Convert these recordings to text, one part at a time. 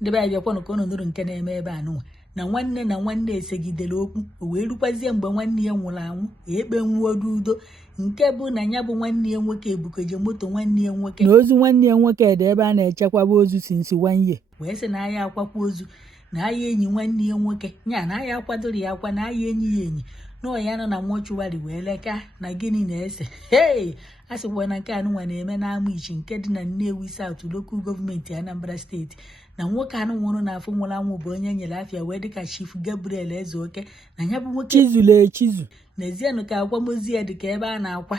ndị be abịa kwanụ ka ọ nọdụrụ nke na-eme ebe a nụnwa na nwanne esegidere okwu o wee rukwazie mgbe nwanne ya nwụrụ anwụ ekpe nwuodu udo nke bụ na ya bụ nwanne ya nwoke ebukoje moto nwanne ya nwoke na ozu nwanne ya nwoke dị ebe a na-echekwaba ozu sinsi wanye wee sị na aya akwakwa ozu na aya enyi nwanne ya nwoke nya na aya akwadoro ya akwa na aya enyi ya enyi na ya nọ na mọchụwarị wee leka na gịnị na-ese a sịkwa na nke anụnwa na-eme na Amichi nke dị na Nnewi South Local Gọọmenti Anambra Steeti na nwoke anụ nwụrụ n'afọ nwụrụ anwụ bụ onye nyere afịa wee dịka Chief Gabriel Ezeoke na ya bụ nwoke chizuru echizu n'ezienụ ka akwamozu ya dịka ebe a na-akwa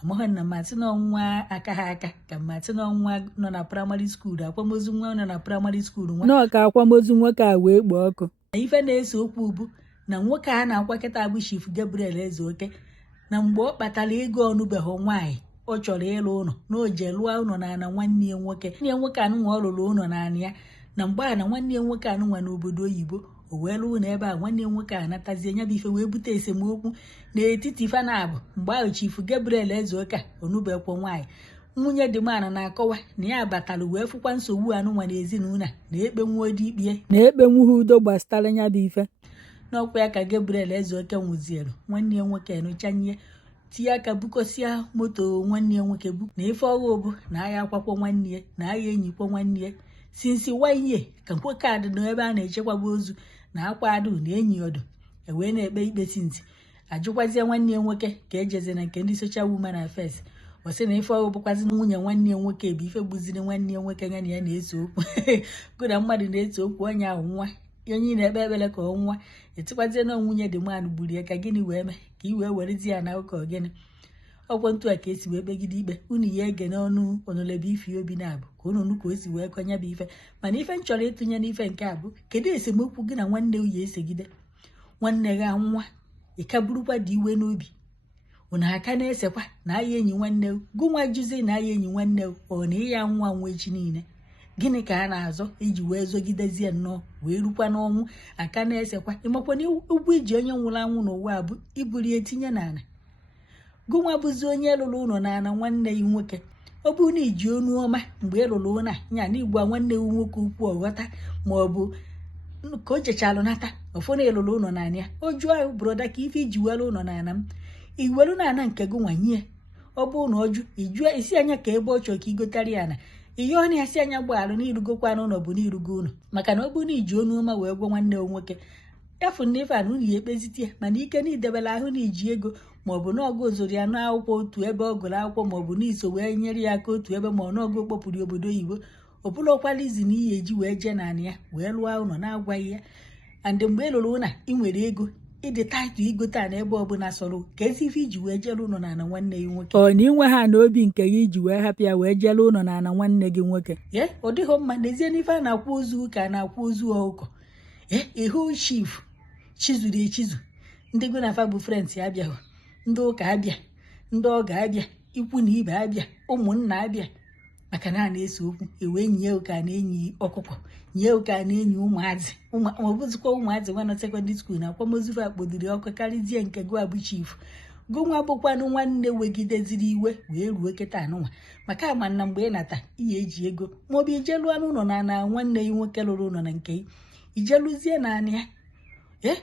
amaghị na mmatị n'ọnwa aka ha aka ka mmatị n'ọnwa nọ na praịmarị skuulu akwamozu nwa nọ na praịmarị skuulu nwa nọ ka akwamozu nwoke a wee gbaa ọkụ na ife na-ese okwu bụ na nwoke a na-akwa kịta bụ Chief Gabriel Ezeoke na mgbe ọ kpatara ego ọnụbeghị nwaanyị ọ chọrọ ịlụ ụlọ na o je lụọ ụlọ na nwanne ya nwoke anụnwa ọ lụrụ ụlọ naanị ya na mgbe a na nwanne ya nwoke anụnwa n'obodo oyibo o wee lụọ ụlọ ebe a nwanne ya nwoke a natazie nya bụ ife wee bute esemokwu n'etiti fanabụ mgbe ahụ Chief Gabriel Ezeoke onubekwa nwaanyị nwunye dị mana na-akọwa na ya batara wee fụkwa nsogbu anụnwa n'ezinụlọ na ekpenwuo ikpe na ekpenwu ha udo gbasara nya bụ ife n'ọkwa ya ka Gabriel Ezeoke nwụziere nwanne ya nwoke enụchanye tinye aka bukọsịa moto nwanne ya nwoke bụ na ife ọghụ bụ na aya akwakwo nwanne ya na aya enyikwo nwanne ya sinsi wanye ka nkwe kaadị na ebe a na-echekwaba ozu na akwa adụ na enyi ọdụ ewee na-ekpe ikpe sinsi ajụkwazie nwanne ya nwoke ka ejeze na nke ndị Social Women Affairs ọ sị na ife ọghụ bụkwazi nwunye nwanne ya nwoke bụ ife gbuziri nwanne ya nwoke ya na ya na-ese okwu gụna mmadụ na-ese okwu onye ahụ nwa onye na-ekpe ekpere ka ọ nwa etikwazie na nwunye dị mmadụ gburu ya ka gịnị wee mee ka i wee werezi ya na ụka gịnị ọkwọ ntu a ka esi wee kpegide ikpe unu ya ege n'ọnụ Onolebe Ifeobi na-abụ ka unu ka o si wee kọnya bụ ife mana ife m chọrọ ịtụnye n'ife nke a bụ kedu esemokwu gị na nwanne uyi esegide nwanne gị nwa ịka burukwa dị iwe n'obi unu aka na-esekwa na aya enyi nwanne gụnwa juzi na aya enyi nwanne ọ na ịya nwa nwa echi niile gịnị ka a na-azọ iji wee zogidezie nnọọ wee rukwa n'ọnwụ aka na-esekwa ịmakwa na ụgwọ iji onye nwụrụ anwụ n'ụwa bụ iburu ya tinye n'ala gụnwa bụzi onye lụrụ ụlọ n'ala nwanne ya nwoke ọ bụ na iji onu ọma mgbe ị lụrụ ụlọ nya na igwa nwanne ya nwoke ukwu ọghọta ma ọ bụ ka o jechalụ nata ọfọ na ịlụrụ ụlọ n'ala ya o jụọ ahụ broda ka ife iji were ụlọ n'ala m iwelu n'ala nke gị nwanyie ọ bụ na ọjụ ijụọ isi anya ka ebe ọ chọrọ ka igotara ya na ihe ọ na-asị anya gbaalụ n'irugokwa n'ụlọ bụ n'irugo ụlọ maka na ọ bụ na iji onu ọma wee gwa nwanne nwoke efu na ife anụ na ya ekpezite ya mana ike na idebela ahụ na iji ego maọbụ na ọgụ zụrụ ya n'akwụkwọ otu ebe ọ gụrụ akwụkwọ maọbụ na iso wee nyere ya aka otu ebe ma ọ n'ọgụ kpọpụrụ obodo oyibo ọ bụla ọkwala izi na ihe eji wee jee naanị ya wee lụọ ụlọ na-agwaghị ya and mgbe ị lụrụ ụlọ ị nwere ego ịdị taịtụ igote a na ebe ọbụla sọrọ ka ezi ife iji wee jere ụlọ na nwanne gị nwoke ọ na inwe ha na obi nke gị iji wee hapụ ya wee jere ụlọ na nwanne gị nwoke ọ dịghị mma n'ezie n'ife a na-akwa ozu ka a na-akwa ozu ọkụkọ ịhụ Chief chizuru echizu ndị gụ na afa bụ frens abịaghị ndị ụka abịa ndị ọga abịa ikwu na ibe abịa ụmụnna abịa maka na a na-ese okwu ewee nye ụka na-enyi ọkụkọ nye ụka na-enyi ụmụazị ọbụzikwa ụmụazị nwa nọ sekọndịrị skuul na akwamozuru akpodiri ọkụ karịzie nke gụ abụ Chief gụnwa bụkwanụ nwanne wegideziri iwe wee ruo kịta anụnwa maka ama na mgbe ị nata ihe eji ego maọbụ ijelụọ n'ụlọ na nwanne ya nwoke lụrụ ụlọ na nke ijelụzie naanị ya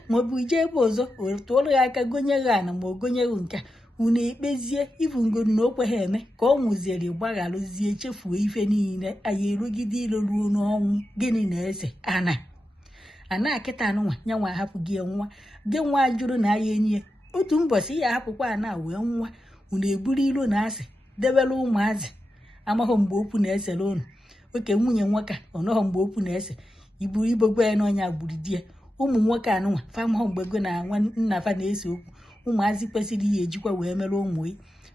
maọbụ ije ebe ọzọ tụọrụ ya aka gonyeghị ana ma ọ gonyeghị nke unu ekpezie ibu ngonu na okweghị eme ka ọ nwụziere gbagharụzie chefuo ife niile anyị erugide ilo ruo n'ọnwụ gịnị na-ese ana akịta anụnwa nyanwa ahapụ gị nwa gị nwa jụrụ na aya enyi ya otu mbọchị ya ahapụkwa ana wee nwa unu eburu ilo na asị debere ụmụazị amaghị mgbe okwu na-esere unu oke nwunye nwoke ọnọghọ mgbe okwu na-ese iburu ibogwe ya n'ọnya gburu di ya ụmụ nwoke anụnwa famahụ mgbe go na nna fa na-ese okwu ụmụazị kwesịrị ihe ejikwa wee mere ụmụ ya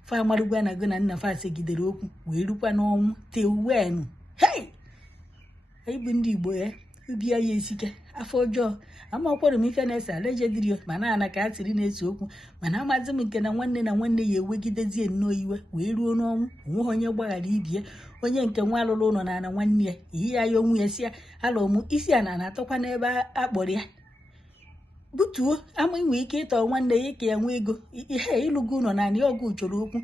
famarụgwa na go na nna fa segidere okwu wee rukwa n'ọnwụ tewenu ịbụ ndị Igbo obi ya esike afọ ọjọọ amakwara m ife na-ese alejedirio mana ana ka a tiri na-ese okwu mana amazi m nke na nwanne ya ewegidezie nnọọ iwe wee ruo n'ọnwụ onweghị onye gbaghara ibie onye nke nwa alụrụ ụlọ na nwanne ya ihe ya ya onwe ya si ya ala ọmụ isi a na-atọkwa n'ebe akpọrọ ya butuo ama inwe ike ịtọ nwanne ya ka ya nwee ego ihe ịlụgo ụlọ naanị ọgụ chọrọ okwu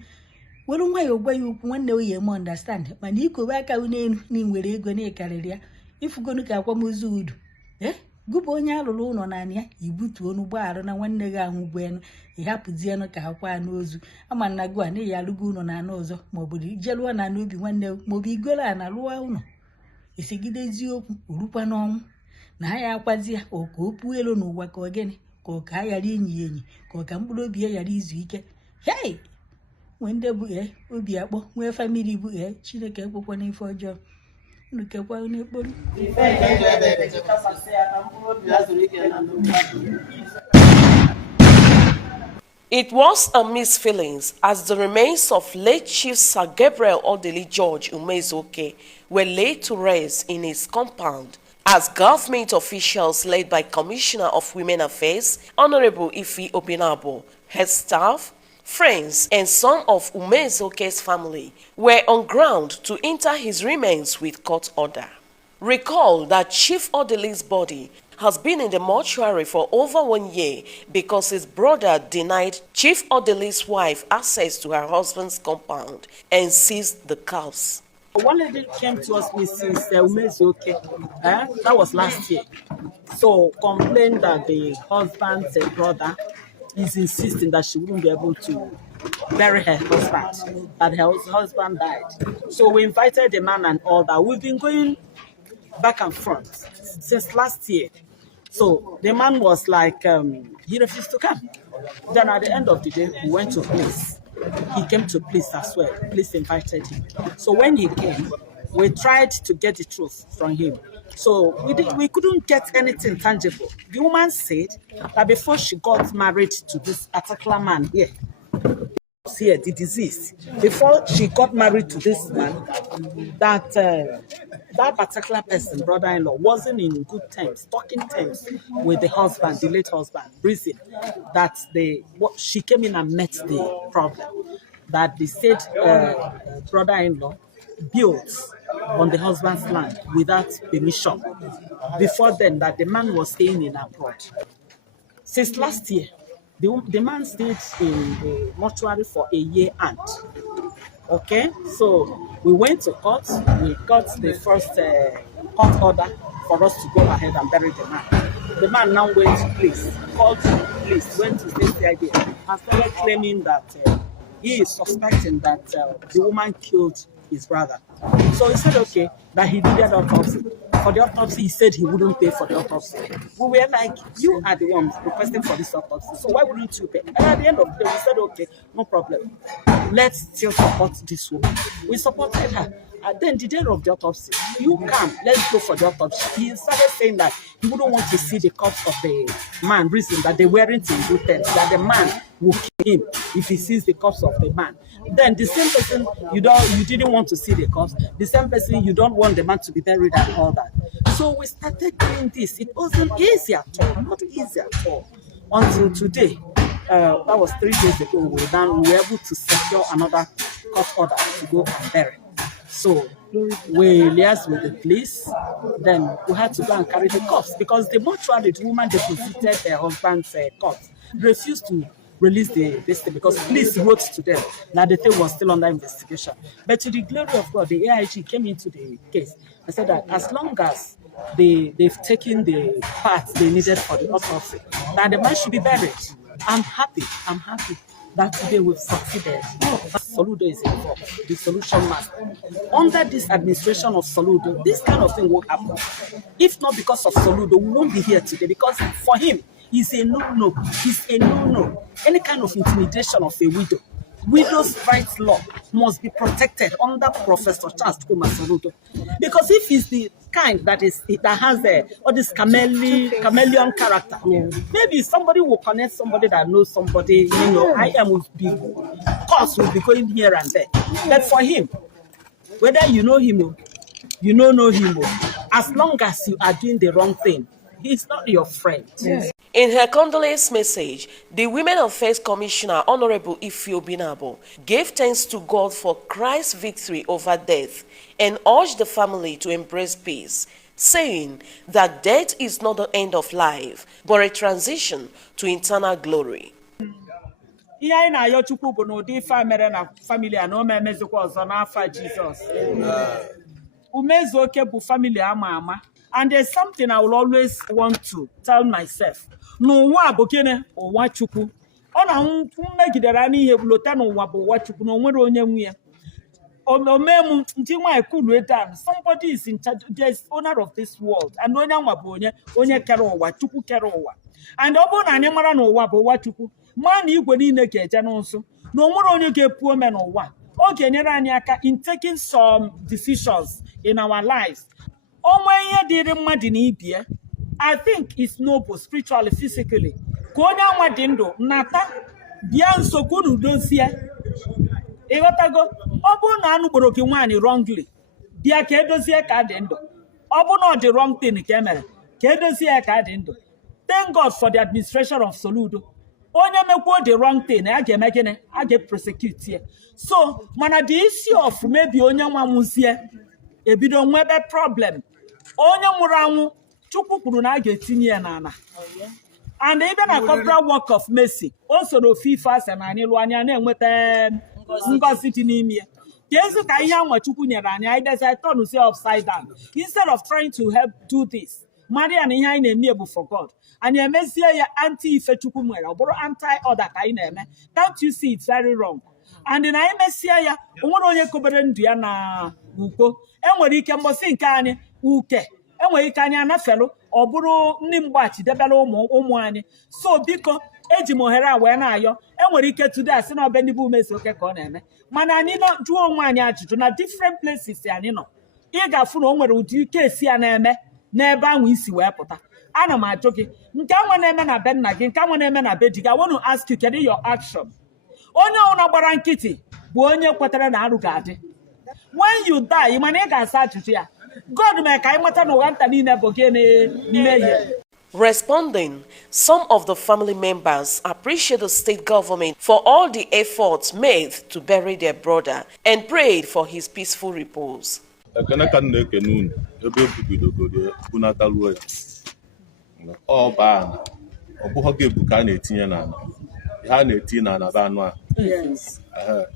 were nwa ya ogwa ya okwu nwanne oyi eme understand mana ikowe aka n'elu na ị nwere ego na ịkarịrị ya ifugonu ka akwamozu udu gụbụ onye alụrụ ụlọ naanị ya ibutuo n'ụgbọala na nwanne gị ahụ gbuenu ịhapụzienụ ka akwa n'ozu ama nna gụ a na ya alụgo ụlọ na anụ ọzọ maọbụ ijeluo na n'obi nwanne maọbụ igolo a na lụọ ụlọ esigide eziokwu urukwa n'ọnwụ na ha ya akwazi ya ka o puo elu n'ụwa ka ogene ka ọ ka ghara enyi ya enyi ka ọ ka mkpụrụ obi ya ghara izu ike hei nwee ndị bụ obi akpọ nwee famili bụ Chineke ekwekwa n'ife ọjọọ. It was a mixed feelings as the remains of late Chief Sir Gabriel Odili George Umezuoke were laid to rest in his compound as government officials led by Commissioner of Women Affairs, Honorable Ifi Obinabo, head staff, friends, and some of Umezuoke's family were on ground to enter his remains with court order. Recall that Chief Odili's body has been in the mortuary for over 1 year because his brother denied Chief Odili's wife access to her husband's compound and seized the cows. One lady came to us, Mrs. Umezuoke, that was last year. So complained that the husband's brother is insisting that she wouldn't be able to bury her husband, that her husband died. So we invited the man and all that. We've been going back and forth since last year. So the man was like, he refused to come. Then at the end of the day, we went to police. He came to police as well. Police invited him. So when he came, we tried to get the truth from him. So we couldn't get anything tangible. The woman said that before she got married to this particular man here, the deceased, before she got married to this man, that that particular person, brother-in-law, wasn't in good terms, talking terms with the husband, the late husband. Reason that she came in and met the problem. That the said brother-in-law built on the husband's land without permission. Before then, that the man was staying in abroad. Since last year, the man stayed in the mortuary for a year and. Okay, so we went to court. We got the first court order for us to go ahead and bury the man. The man now went to police, called police, went to CID, and started claiming that he is suspecting that the woman killed his brother. So he said, okay, that he did the autopsy. For the autopsy, he said he wouldn't pay for the autopsy. We were like, you are the ones requesting for this autopsy, so why wouldn't you pay? And at the end of the day, we said, okay, no problem. Let's still support this woman. We supported her. And then the day of the autopsy, you come, let's go for the autopsy. He started saying that he wouldn't want to see the corpse of the man, reason that they weren't in good terms, that the man will kill him if he sees the corpse of the man. Then the same person you didn't want to see the corpse, the same person you don't want the man to be buried and all that. So we started doing this. It wasn't easy at all, not easy at all. Until today, that was 3 days ago, we were able to secure another court order to go and bury. So we liaised with the police. Then we had to go and carry the corpse because the mortuary, the woman deposited her husband's corpse, refused to release this thing because police wrote to them that the thing was still under investigation. But to the glory of God, the AIG came into the case and said that as long as they've taken the parts they needed for the autopsy, that the man should be buried. I'm happy that today we've succeeded. Soludo is involved, the solution master. Under this administration of Soludo, this kind of thing won't happen. If not because of Soludo, we won't be here today because for him, he's a no-no. He's a no-no. Any kind of intimidation of a widow. Widows' rights law must be protected under Professor Charles Tukuma Soludo. Because if he's the kind that has all this chameleon character, maybe somebody will connect somebody that knows somebody, will be going here and there. But for him, whether you know him or you don't know him, as long as you are doing the wrong thing, he's not your friend. Yes. In her condolence message, the Women Affairs Commissioner, Honorable Ifi Obinabo, gave thanks to God for Christ's victory over death and urged the family to embrace peace, saying that death is not the end of life, but a transition to eternal glory. Umezuoke bụ family ama ama. And there's something I will always want to tell myself. N'ụwa bụ gịnị? Ụwa Chukwu. Ọ na mmegidere anyị ihe lota n'ụwa bụ ụwa Chukwu na o nwere onye nwe ya. Omemu ndị nwaanyị kwuru etan. Somebody is in charge, there's owner of this world. And onye nwa bụ onye kere ụwa, Chukwu kere ụwa. And ọ bụrụ na anyị mara n'ụwa bụ ụwa Chukwu, maa na igwe niile ga-eje n'ụsụ. Na o nwere onye ga-epu ome n'ụwa. Ọ ga-enyere anyị aka in taking some decisions in our lives. Onwe ihe dịrị mmadụ na ibie, I think it's noble spiritually, physically. Ka onye anwa dị ndụ nata bịa nsogbu na udozie. Ịghọtago? Ọ bụrụ na anụgboro gị nwaanyị wrongly, bịa ka edozie ka dị ndụ. Ọ bụrụ na ọ dị wrong thing ka emere, ka edozie ka dị ndụ. Thank God for the administration of Soludo. Onye mekwuo the wrong thing, a ga-eme gịnị? A ga-prosecute ya. So, mana the issue of maybe onye nwa nwụzie, ebido nwebe problem. Onye nwụrụ anwụ, Chukwu kwuru na a ga-etinye ya n'ala. And even a corporal work of mercy, also the FIFA and anyị lụọ anya na-enweta ngozi dị n'ime ya. Kedu ka ihe anwa Chukwu nyere anyị, I decide turn say upside down. Instead of trying to help do this, Maria na ihe anyị na-eme bụ for God. And emezie ya anti ife Chukwu nwere, ọ bụrụ anti order ka anyị na-eme. Can't you see it's very wrong? And na emesie ya, o nwere onye kobere ndụ ya na ukpo. Enwere ike mgbọsị nke anyị uke. Enwere ike anyị anafelu, ọ bụrụ ndị mgbachi debere ụmụ anyị. So biko, eji m ohere a wee na-ayọ. Enwere ike today asị na ọbe ndị bụ Umezuoke ka ọ na-eme. Mana anyị jụọ onwe anyị ajụjụ na different places anyị nọ. Ị ga-afụ na o nwere ụdị ike esi ya na-eme n'ebe ahụ isi wee pụta. Ana m ajụ gị, nke anwa na-eme na be nna gị, nke anwa na-eme na be di gị, I want to ask you, kedu your action? Onye ọbụla gbara nkịtị bụ onye kwetara na arụ ga-adị. When you die, mana ị ga-asa ajụjụ ya. God mee ka anyị mata na ụwa nta niile bụ gịnị mmehie. Responding, some of the family members appreciate the state government for all the efforts made to bury their brother and prayed for his peaceful repose. Ekene ka na-ekene unu ebe ebugidogoro bunataluo ya. Ọ baa ọ bụghị oge ebu ka a na-etinye n'ala. Ha na-etinye n'ala bụ anụ a. Yes.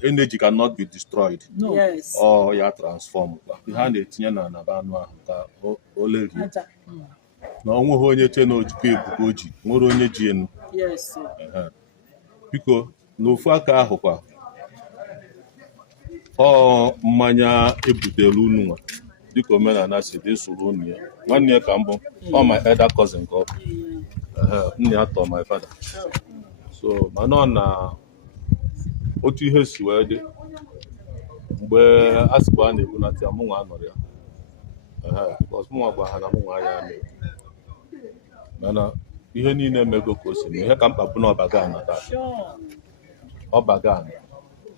Energy cannot be destroyed. No. Yes. Or ya transform. Ha na-etinye n'ala bụ anụ ahụ ka o lerie. Na onweghị onye che na ojikọ ebuka oji, nwere onye ji enu. Yes. Biko n'ofu aka ahụ kwa ọ mmanya ebutere unu nwa dịka omenala si dị soro unu ya. Nwanne ya ka mbụ ọ my elder cousin ka ọ bụ. Nne ya tọọ my father. So mana ọ na otu ihe si wee dị mgbe a sịkwa a na-ebunata ya mụnwa anọrọ ya. Because mụnwa gwa ha na mụnwa ya na mana ihe niile emego ka o si na ihe ka mkpagbu na ọbaga ana taa. Ọbaga ana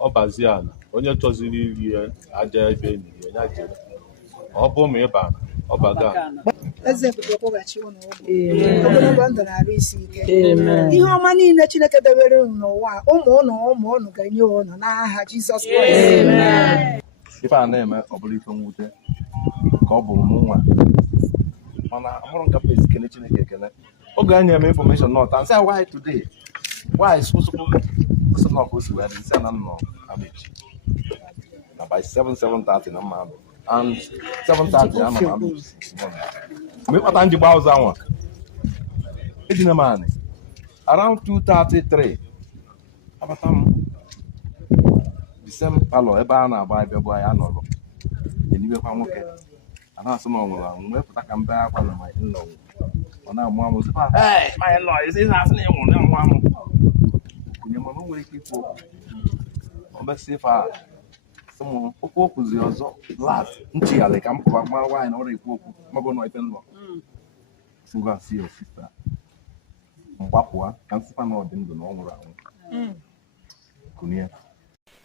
ọbazie ana onye chọziri iri aja ebe enyi ya jere ọ bụ ma ịba ọbaga ana. Eze kpọghachi unu ogologo ndụ na-arụ isi ike. Ihe ọma niile Chineke debere unu n'ụwa ụmụ unu ga-enye unu n'aha Jizọs Kraịst. Ife a na-eme ọ bụrụ ife mwute ka ọ bụ mụ nwa mana ọhụrụ nkapa ezikene Chineke ekele oge anyị eme information not and say why today why supposed to not go to and say na no Amichi by 7:30 na mma and 7:30 na mma me pata nji gba ụzọ anwa ejina mani around 2:33 abatam the same palo ebe a na-agba ebe bụ ya nọrọ eniwe kwa nwoke ana asụ n'ọnwụrụ mgbe pụta ka mbe akwa na my in-law ọ na-amụ amụ sị hey my in-law isi na-asị na ịnwụ na-amụ amụ kunye m na nwere ike ikwu ọ bụsị fa sịmụ okwu okwuzi ọzọ last nchigharị ka m pụba mara nwaanyị na ọrụ ekwu okwu mabụ na ife nlọ sịgwa si osista mgbapụwa ka nsịkwa na ọdị ndụ na ọ nwụrụ anwụ kunye.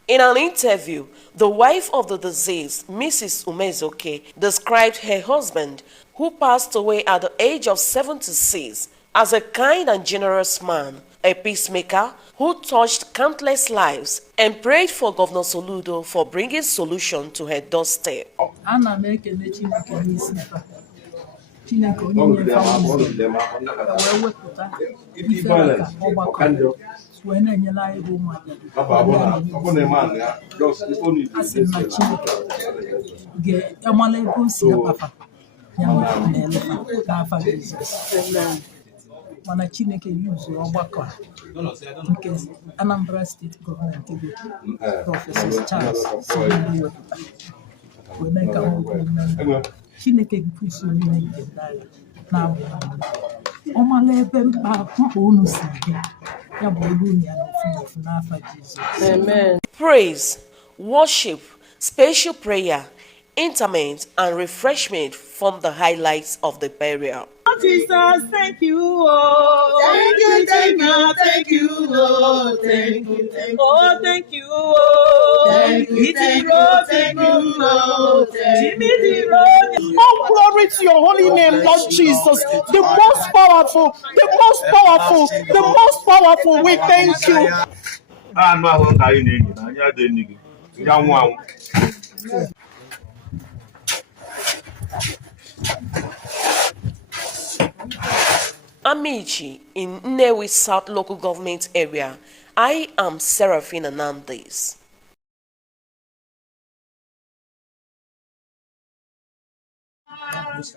In an interview, the wife of the deceased, Mrs. Umezuoke, described her husband, who passed away at the age of 76, as a kind and generous man, a peacemaker who touched countless lives, and prayed for Governor Soludo for bringing solution to her doorstep. Ana m ekele Chineke n'isi taa. Chineke onye nyere wee wepụta ife maka ọgbakọ wee na-enyela anyị bụ ụmụaka asị na Chineke ga-amala ebe o si akpafa ya na-elefa n'afa Jizọs. Mana Chineke yuzuru ọgbakọ nke Anambra steeti gọọmenti bụ Prọfesọ Charles wepụta wee mee ka Chineke kwuso niile nke ndị agha na-abụ ọmala ebe mkpa unu si bịa ya bụ olu unu ya n'ofu n'afa Jizọs. Amen. Praise, worship, special prayer, interment, and refreshment form the highlights of the burial. Jesus, thank you, oh. Thank you, thank you, oh. Thank you, Oh, thank you, oh. thank you, oh. All glory to your holy name, Lord Jesus, the most powerful, the most powerful, the most powerful. We thank you. Amichi in Nnewi South Local Government Area. I am Amichi Anambra.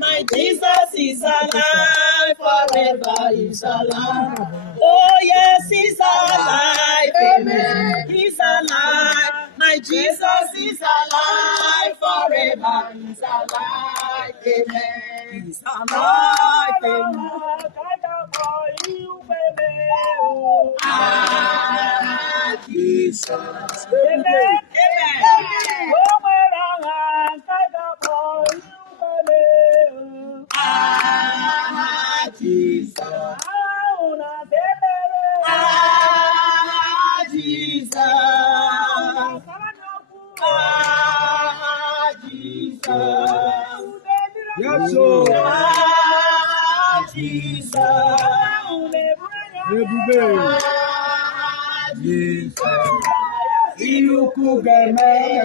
My Jesus is alive, forever is alive. Oh yes, he's alive, amen. He's alive. My Jesus is alive, forever is alive, amen. He's alive, amen. Ah, Jesus, amen, amen. Ah, Jesus. Ah, Jesus. Ah, Jesus. Yes, Lord. Ah, Jesus. Ah, Jesus. You could get me.